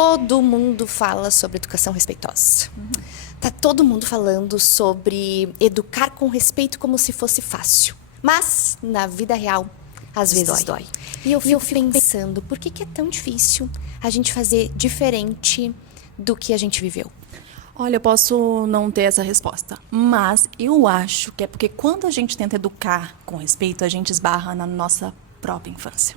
Todo mundo fala sobre educação respeitosa. Tá todo mundo falando sobre educar com respeito como se fosse fácil. Mas, na vida real, às vezes dói. E eu fico pensando, por que é tão difícil a gente fazer diferente do que a gente viveu? Olha, eu posso não ter essa resposta, mas eu acho que é porque quando a gente tenta educar com respeito, a gente esbarra na nossa própria infância.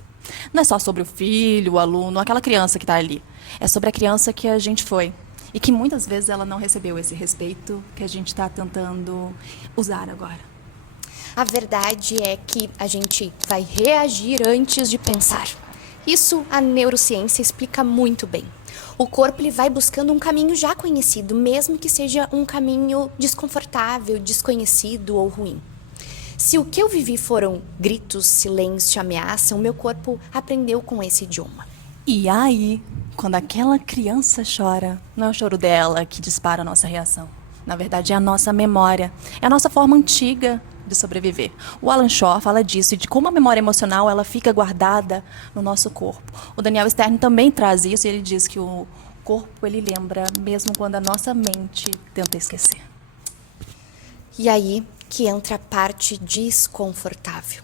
Não é só sobre o filho, o aluno, aquela criança que está ali. É sobre a criança que a gente foi. E que muitas vezes ela não recebeu esse respeito que a gente está tentando usar agora. A verdade é que a gente vai reagir antes de pensar. Isso a neurociência explica muito bem. O corpo ele vai buscando um caminho já conhecido, mesmo que seja um caminho desconfortável, desconhecido ou ruim. Se o que eu vivi foram gritos, silêncio, ameaça, o meu corpo aprendeu com esse idioma. E aí, quando aquela criança chora, não é o choro dela que dispara a nossa reação. Na verdade, é a nossa memória. É a nossa forma antiga de sobreviver. O Alan Shaw fala disso, de como a memória emocional ela fica guardada no nosso corpo. O Daniel Stern também traz isso e ele diz que o corpo ele lembra mesmo quando a nossa mente tenta esquecer. E aí que entra a parte desconfortável.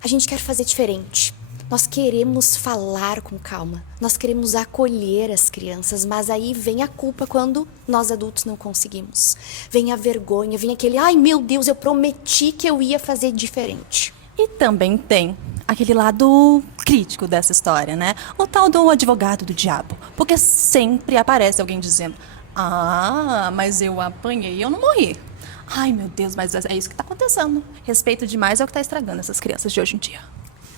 A gente quer fazer diferente. Nós queremos falar com calma. Nós queremos acolher as crianças, mas aí vem a culpa quando nós adultos não conseguimos. Vem a vergonha, vem aquele, ai meu Deus, eu prometi que eu ia fazer diferente. E também tem aquele lado crítico dessa história, né? O tal do advogado do diabo. Porque sempre aparece alguém dizendo, ah, mas eu apanhei e eu não morri. Ai, meu Deus, mas é isso que está acontecendo. Respeito demais é o que está estragando essas crianças de hoje em dia.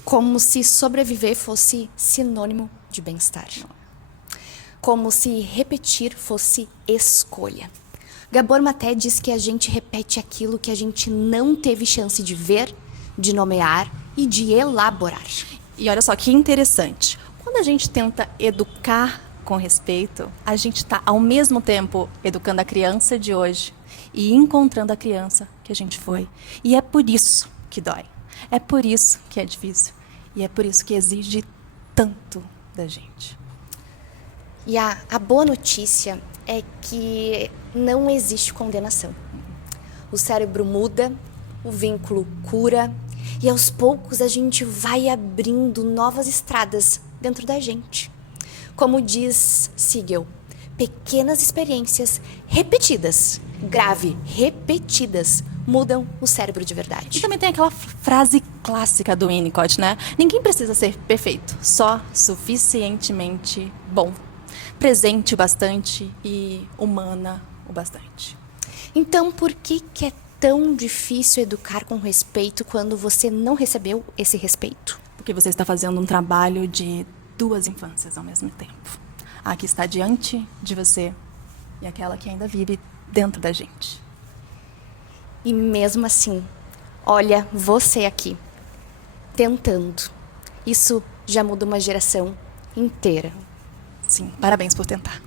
Como se sobreviver fosse sinônimo de bem-estar. Como se repetir fosse escolha. Gabor Maté diz que a gente repete aquilo que a gente não teve chance de ver, de nomear e de elaborar. E olha só que interessante. Quando a gente tenta educar com respeito, a gente está ao mesmo tempo educando a criança de hoje e encontrando a criança que a gente foi. E é por isso que dói. É por isso que é difícil. E é por isso que exige tanto da gente. E a boa notícia é que não existe condenação. O cérebro muda, o vínculo cura e aos poucos a gente vai abrindo novas estradas dentro da gente. Como diz Siegel, pequenas experiências repetidas, grave, repetidas, mudam o cérebro de verdade. E também tem aquela frase clássica do Winnicott, né? Ninguém precisa ser perfeito, só suficientemente bom. Presente o bastante e humana o bastante. Então, por que é tão difícil educar com respeito quando você não recebeu esse respeito? Porque você está fazendo um trabalho de duas infâncias ao mesmo tempo. A que está diante de você e aquela que ainda vive dentro da gente. E mesmo assim, olha você aqui, tentando. Isso já muda uma geração inteira. Sim, parabéns por tentar.